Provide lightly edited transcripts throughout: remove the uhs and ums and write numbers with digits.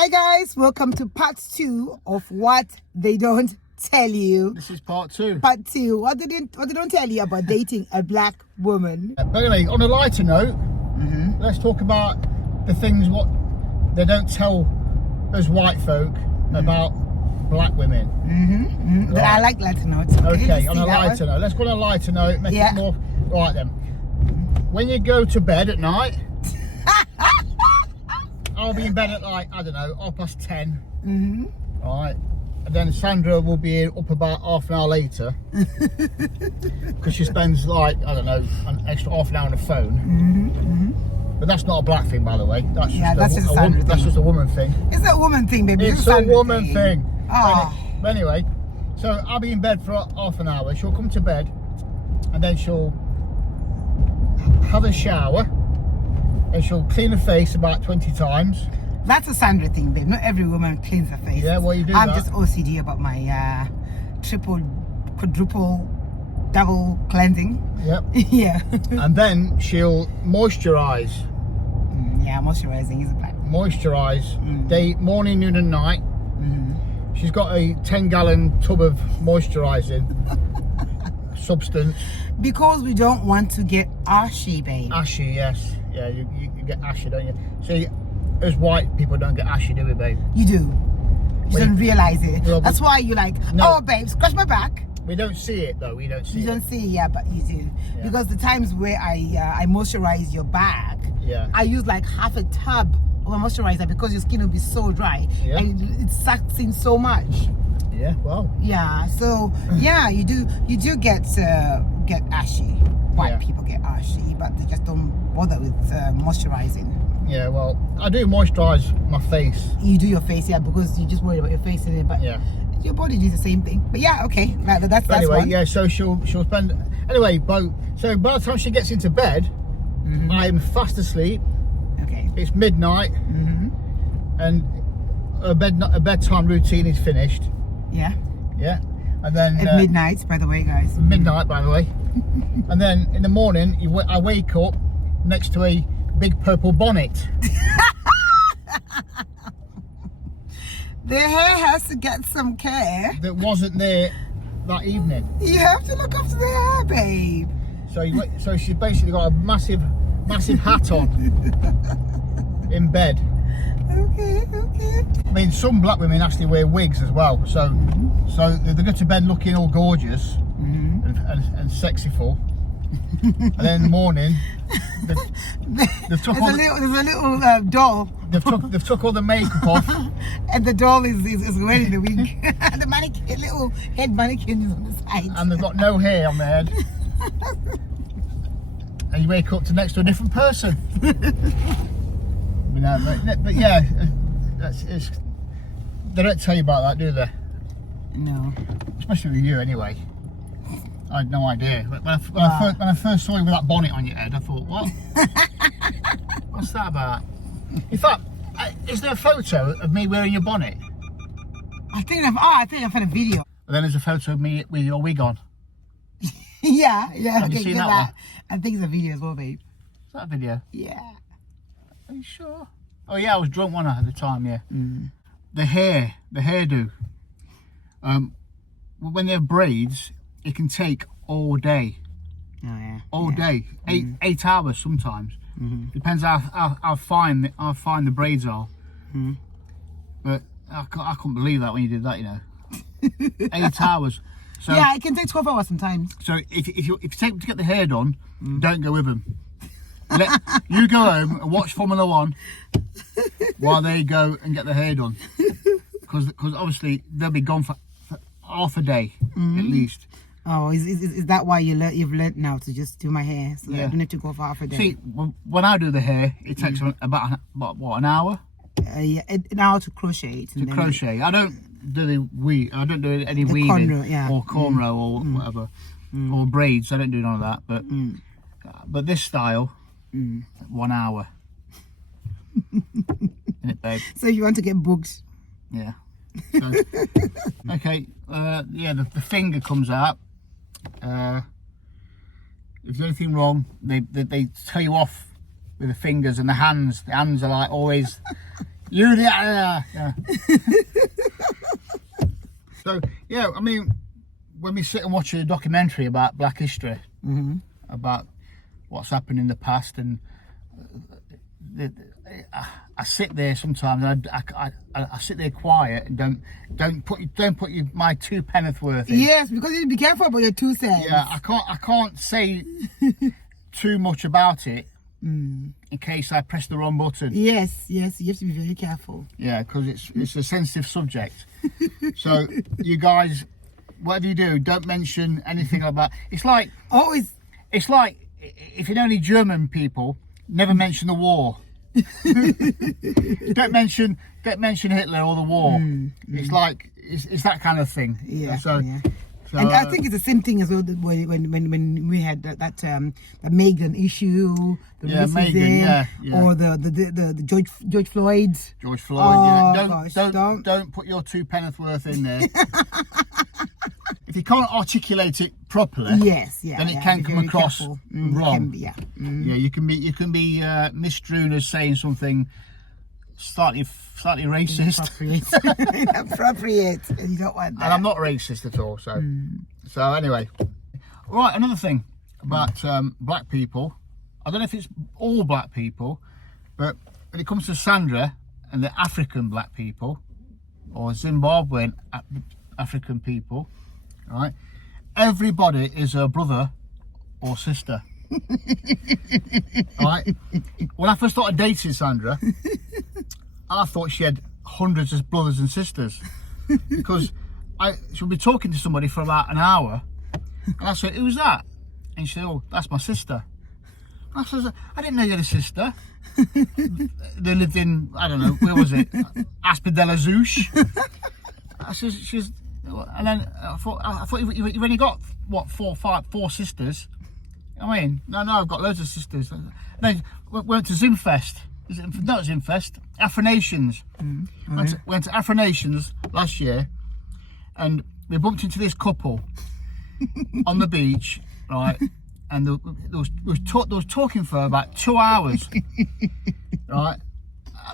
Hi guys, welcome to part 2 of What They Don't Tell You. This is part 2. Part 2. What they don't tell you about dating a black woman. But anyway, on a lighter note, let's talk about the things what they don't tell us white folk about black women. Right. I like lighter notes. Okay, on a lighter note. Let's go on a lighter note, make it more... Right then. When you go to bed at night, I'll be in bed at like, I don't know, 10:30. Right. And then Sandra will be up about half an hour later. Because she spends like, I don't know, an extra half an hour on the phone. But that's not a black thing, by the way. That's just a woman thing. It's a woman thing, baby. It's a woman thing. Oh. But anyway, so I'll be in bed for half an hour. She'll come to bed and then she'll have a shower and she'll clean her face about 20 times. That's a Sandra thing, babe. Not every woman cleans her face. Yeah, well, you do I'm that. just OCD about my triple, quadruple, double cleansing. Yep. Yeah. And then she'll moisturize. Yeah, moisturizing is a black. Moisturize day, morning, noon and night. She's got a 10-gallon tub of moisturizing substance. Because we don't want to get ashy, babe. Ashy, yes. Yeah, you get ashy, don't you? See, as white people don't get ashy, do we, babe? You do. You don't realize it. Well, that's why you're like, oh, babe, scratch my back. We don't see it, though. We don't see it. You don't see it, yeah, but you do. Yeah. Because the times where I moisturize your back, I use like half a tub of a moisturizer because your skin will be so dry. Yeah. And it sucks in so much. Yeah, well. Yeah, so yeah, you do get ashy. White people get ashy, but they just don't bother with moisturizing. Yeah, well, I do moisturize my face. You do your face, yeah, because you just worry about your face in it, but your body does the same thing. But yeah, okay, that's anyway, one. yeah. So she'll spend anyway. So by the time she gets into bed, I'm fast asleep. Okay. It's midnight, and her bedtime routine is finished. Yeah. Yeah, and then at midnight, by the way, guys. Midnight, by the way. And then in the morning, I wake up next to a big purple bonnet. The hair has to get some care. That wasn't there that evening. You have to look after the hair, babe. So she's basically got a massive hat on in bed. Okay. I mean, some black women actually wear wigs as well. So they go to bed looking all gorgeous and sexyful. And then in the morning, there's a little doll. They've took all the makeup off, and the doll is wearing the wig. The mannequin, little head mannequin is on the side. And they've got no hair on their head. And you wake up next to a different person. But yeah, they don't tell you about that, do they? No. Especially with you, anyway. I had no idea. When I first saw you with that bonnet on your head, I thought, what? What's that about? In fact, is there a photo of me wearing your bonnet? I think I've had a video. And then there's a photo of me with your wig on. Yeah. Have you seen that one? I think it's a video as well, babe. Is that a video? Yeah. Are you sure? Oh yeah, I was drunk one at the time, yeah. The hairdo. When they have braids, it can take all day. Oh yeah. All day. 8 hours sometimes. Depends how fine the braids are. But I couldn't believe that when you did that, you know. 8 hours. So, yeah, it can take 12 hours sometimes. So if you take them to get the hair done, don't go with them. You go home and watch Formula 1 while they go and get their hair done. Because obviously they'll be gone for half a day at least. Oh, is that why you've learnt now to just do my hair? So I don't have to go for half a day. See, when I do the hair, it takes about what, an hour? Yeah, an hour to crochet it. To crochet. I don't do any weaving or cornrow or whatever, or braids. I don't do none of that. But this style, 1 hour. Isn't it, babe? So if you want to get booked. Yeah. So, okay. The finger comes out. If there's anything wrong, they tell you off with the fingers and the hands. The hands are like always You the yeah. So yeah, I mean, when we sit and watch a documentary about Black history, about what's happened in the past, and I sit there sometimes. I sit there quiet and don't put my 2 pence worth in. Yes, because you need to be careful about your 2 cents. Yeah, I can't say too much about it in case I press the wrong button. Yes, you have to be very careful. Yeah, because it's a sensitive subject. So you guys, whatever you do, don't mention anything about. It's like always. It's like if you know any German people, never mention the war. don't mention Hitler or the war. It's like it's that kind of thing. Yeah. So and I think it's the same thing as well when we had that the Megan issue, the racism, or the George Floyd. George Floyd. Don't put your 2 pence worth in there. If you can't articulate it properly, then it can come across wrong. Yeah, you can be misdrewn as saying something slightly racist. Inappropriate. And you don't want that. And I'm not racist at all. So anyway, right. Another thing about black people. I don't know if it's all black people, but when it comes to Sandra and the African black people, or Zimbabwean African people, right? Everybody is a brother or sister. Right? When I first started dating Sandra, I thought she had hundreds of brothers and sisters, because she'll be talking to somebody for about an hour, and I said, "Who's that?" And she said, "Oh, that's my sister." I said, "I didn't know you had a sister." They lived in, I don't know, where was it? Aspidella Zouche. I said, "She's," and then I thought you've only got what, four sisters. I mean, no, I've got loads of sisters. Then we went to Zimfest. Not Zimfest, Afro Nations. Went to Afro Nations last year, and we bumped into this couple on the beach, right? And they was talking for about 2 hours, right?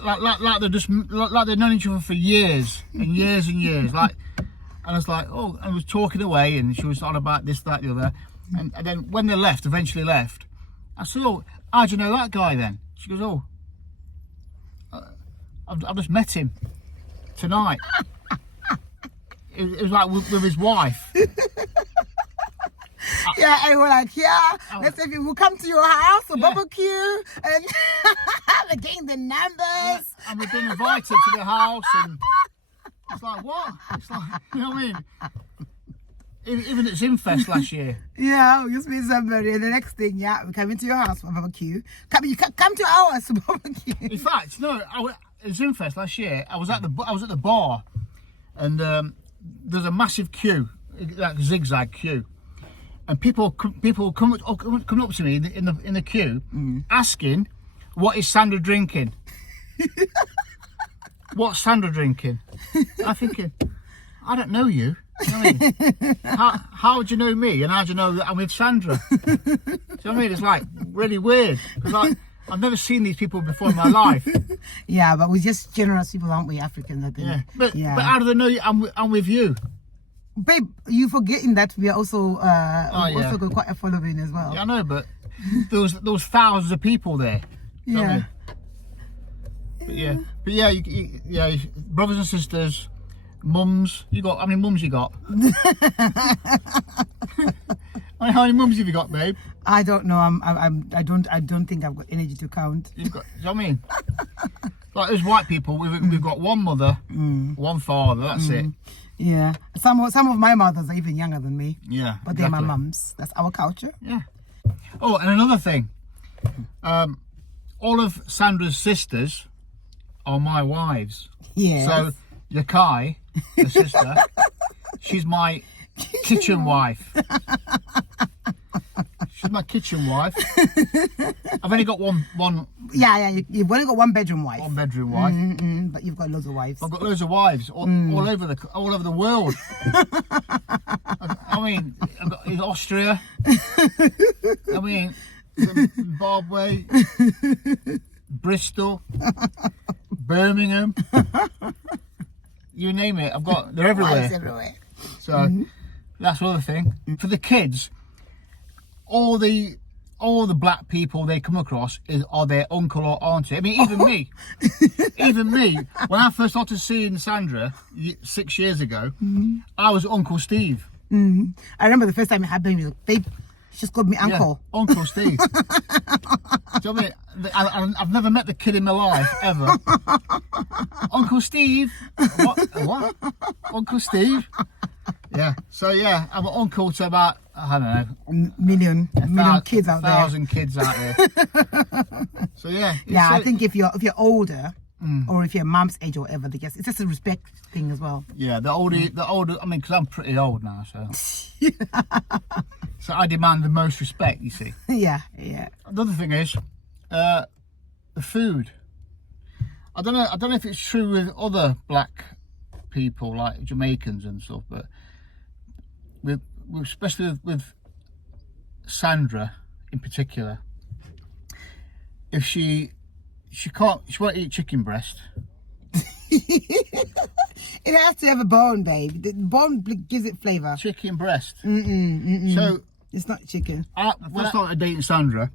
Like they'd known each other for years and years and years. Like, and I was like, oh, and I was talking away, and she was on about this, that, the other. And then when they eventually left, I said, "Oh, how'd you know that guy then?" She goes, "Oh, I've just met him tonight." It was like with his wife. Yeah, and we're like, let's say we'll come to your house for barbecue and we're getting the numbers. Yeah, and we've been invited to the house, and it's like, what? It's like, you know what I mean? Even at Zimfest last year. Yeah, we used to meet somebody, and the next thing, we're coming to your house for barbecue. Come to ours for barbecue. In fact, no, at Zimfest last year, I was at the bar, and there's a massive queue, like a zigzag queue, and people coming up to me in the queue, asking, "What is Sandra drinking?" What's Sandra drinking? I'm thinking, I don't know you. You know what I mean? How would you know me, and how do you know that I'm with Sandra? Do you know what I mean? It's like really weird, because I've never seen these people before in my life. Yeah, but we're just generous people, aren't we, Africans? I think. Yeah, but how do they know I'm with you? Babe, you forgetting that we are also also got quite a following as well. Yeah, I know, but there was thousands of people there. You know what I mean? But yeah, brothers and sisters, mums. How many mums you got? How many mums have you got, babe? I don't know. I don't think I've got energy to count. You've got. You know what I mean? Like as white people, we've got one mother, one father. That's it. Yeah. Some of my mothers are even younger than me. Yeah. But they're my mums. That's our culture. Yeah. Oh, and another thing. All of Sandra's sisters are my wives. Yeah. So Yakai, the sister, she's my kitchen wife. She's my kitchen wife. I've only got one. Yeah. You've only got one bedroom wife. One bedroom wife. But you've got loads of wives. I've got loads of wives all over the world. I mean, I've got in Austria. I mean, Zimbabwe, Bristol, Birmingham. You name it, they're everywhere. Wives everywhere. So that's another thing. For the kids, all the black people they come across are their uncle or auntie. I mean, even me, when I first started seeing Sandra 6 years ago, I was Uncle Steve. I remember the first time it happened, he was like, babe, she just called me uncle. Yeah, Uncle Steve. Do you know what I mean? I've never met the kid in my life, ever. Uncle Steve. What? Uncle Steve? Yeah. So, yeah, I'm an uncle to about, I don't know. Million kids out there. 1,000 kids out there. So, yeah. Yeah, I think if you're older, or if you're mom's age or whatever, I guess it's just a respect thing as well. Yeah, the older, I mean, because I'm pretty old now, so. So I demand the most respect, you see. Yeah. Another thing is, the food. I don't know if it's true with other black people like Jamaicans and stuff, but especially with Sandra in particular, if she won't eat chicken breast. It has to have a bone, babe. The bone gives it flavour. Chicken breast. So it's not chicken. When I started dating Sandra,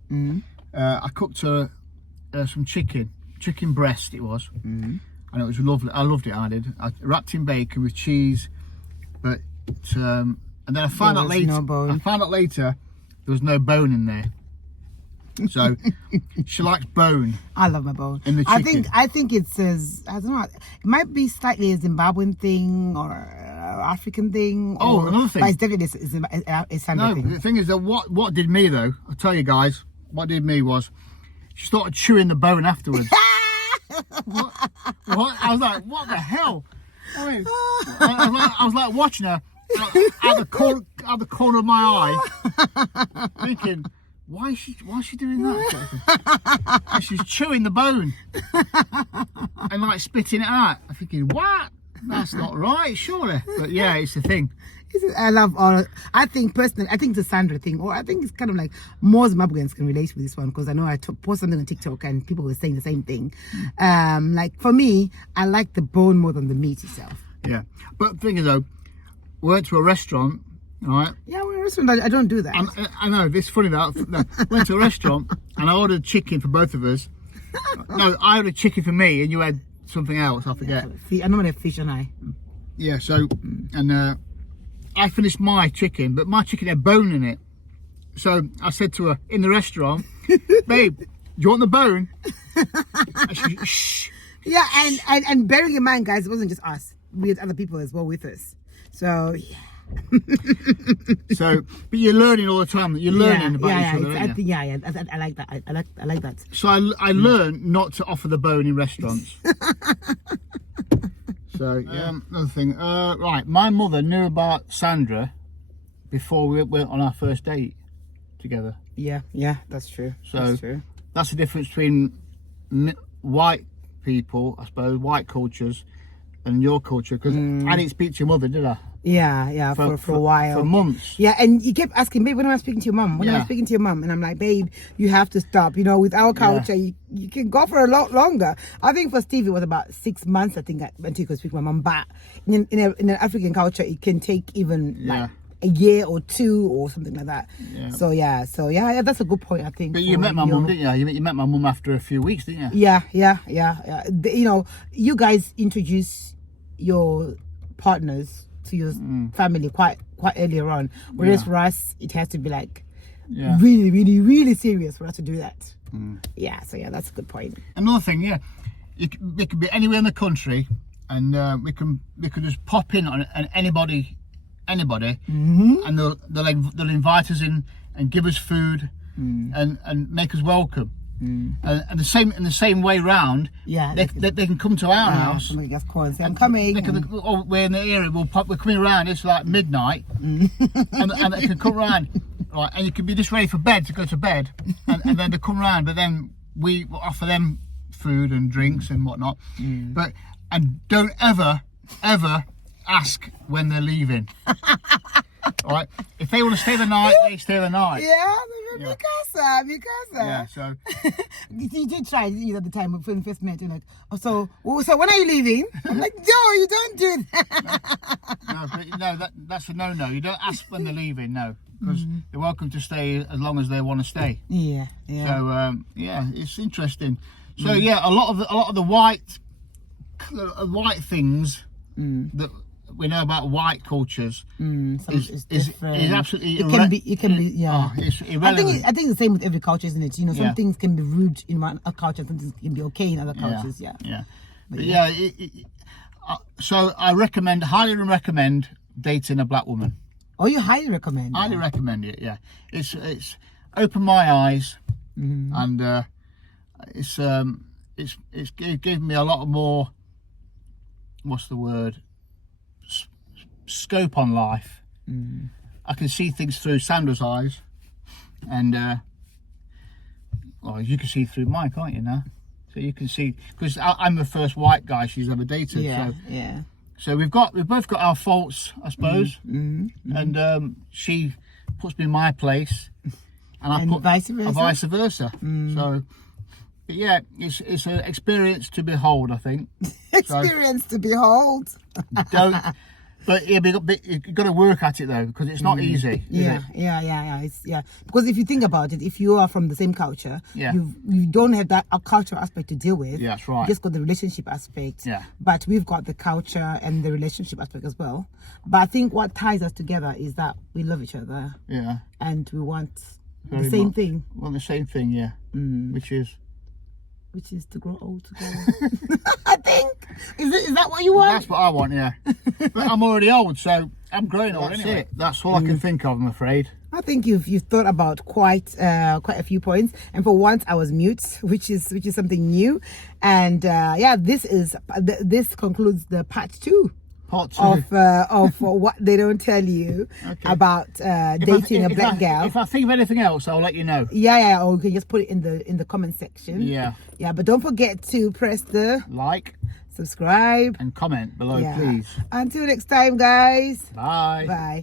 I cooked her some chicken breast. It was, and it was lovely. I loved it. I wrapped in bacon with cheese, but and then I found out later there was no bone in there. So she likes bone. I love my bone. In the chicken. I think it says, I don't know, it might be slightly a Zimbabwean thing or African thing. Another thing. But it's definitely a Sandra thing. The thing is that what did me though, I'll tell you guys, what did me was she started chewing the bone afterwards. What? I was like, what the hell? I mean, I was like watching her out the corner of my eye, thinking, why is she doing that? And she's chewing the bone and like spitting it out. I'm thinking, what? That's not right, surely. But yeah, it's a thing. I love all. I think personally, I think it's a Sandra thing, or I think it's kind of like more Zimbabweans can relate with this one, because I know I posted something on TikTok and people were saying the same thing. Like for me, I like the bone more than the meat itself. Yeah, but the thing is though, we went to a restaurant. All right. Yeah, we're in a restaurant. I don't do that. I know, it's funny that I went to a restaurant and I ordered chicken for both of us. No, I ordered chicken for me and you had something else, I forget. I normally have fish and I. Yeah, so, and I finished my chicken, but my chicken had bone in it. So I said to her in the restaurant, babe, do you want the bone? And she, shh. Yeah, and bearing in mind, guys, it wasn't just us. We had other people as well with us. So, yeah. So, but you're learning all the time. You're learning about each other. I like that. I like that. So I learned not to offer the bone in restaurants. So yeah, another thing. Right, my mother knew about Sandra before we went on our first date together. Yeah, that's true. So that's the difference between white people, I suppose, white cultures, and your culture. Because I didn't speak to your mother, did I? Yeah, for a while. For months. Yeah, and you kept asking, babe, when am I speaking to your mum? When am I speaking to your mum? And I'm like, babe, you have to stop. You know, with our culture, you can go for a lot longer. I think for Steve, it was about 6 months, I think, until he could speak to my mum. But in an African culture, it can take even like a year or two or something like that. Yeah. So yeah, that's a good point, I think. But you met my mum, didn't you? You met my mum after a few weeks, didn't you? Yeah. You know, you guys introduce your partners to your family quite earlier on, whereas for us it has to be like really serious for us to do that. So that's a good point. Another thing, we could be anywhere in the country and we can just pop in on anybody and they'll invite us in and give us food and make us welcome. And the same way round. Yeah, they can come to our house. Somebody gets called and say, "I'm coming." We're in the area. We're coming around. It's like midnight, and they can come around, right? And you can be just ready for bed to go to bed, and then they come around. But then we offer them food and drinks and whatnot. And don't ever ask when they're leaving. Right? If they want to stay the night, they stay the night. Yeah, Yeah. because Yeah. So you did try at the time when we first met. You're like, oh, so when are you leaving? I'm like, no, you don't do that. that's a no. You don't ask when they're leaving. No, because they're welcome to stay as long as they want to stay. Yeah. So it's interesting. So yeah, a lot of the white things that we know about white cultures is absolutely it can be yeah. It's irrelevant. I think it's the same with every culture, isn't it? You know, some things can be rude in one culture, some things can be okay in other cultures. Yeah. But so I highly recommend dating a black woman. Oh, you highly recommend? Highly recommend it. Yeah, it's opened my eyes, and it's given me a lot more. What's the word? Scope on life. I can see things through Sandra's eyes, and you can see through mine, can't you now? So you can see, because I'm the first white guy she's ever dated. So we've both got our faults, I suppose, and she puts me in my place, and I put vice versa. So. But yeah, it's an experience to behold, I think. Experience to behold. But you've got to work at it though, because it's not easy. Yeah. Because if you think about it, if you are from the same culture, you don't have that cultural aspect to deal with. Yeah, that's right. You just got the relationship aspect. Yeah. But we've got the culture and the relationship aspect as well. But I think what ties us together is that we love each other. Yeah. And we want the same thing. Well, the same thing, yeah. Which is to grow old together. I think. Is that what you want? That's what I want, yeah. But I'm already old, so I'm growing old anyway. That's all I can think of, I'm afraid. I think you've thought about quite a few points, and for once I was mute, which is something new. And this concludes the part 2. Part 2 of what they don't tell you about dating a black girl. If I think of anything else, I'll let you know. Yeah, or you can just put it in the comment section. Yeah, but don't forget to press the like, subscribe, and comment below, please. Until next time, guys. Bye. Bye.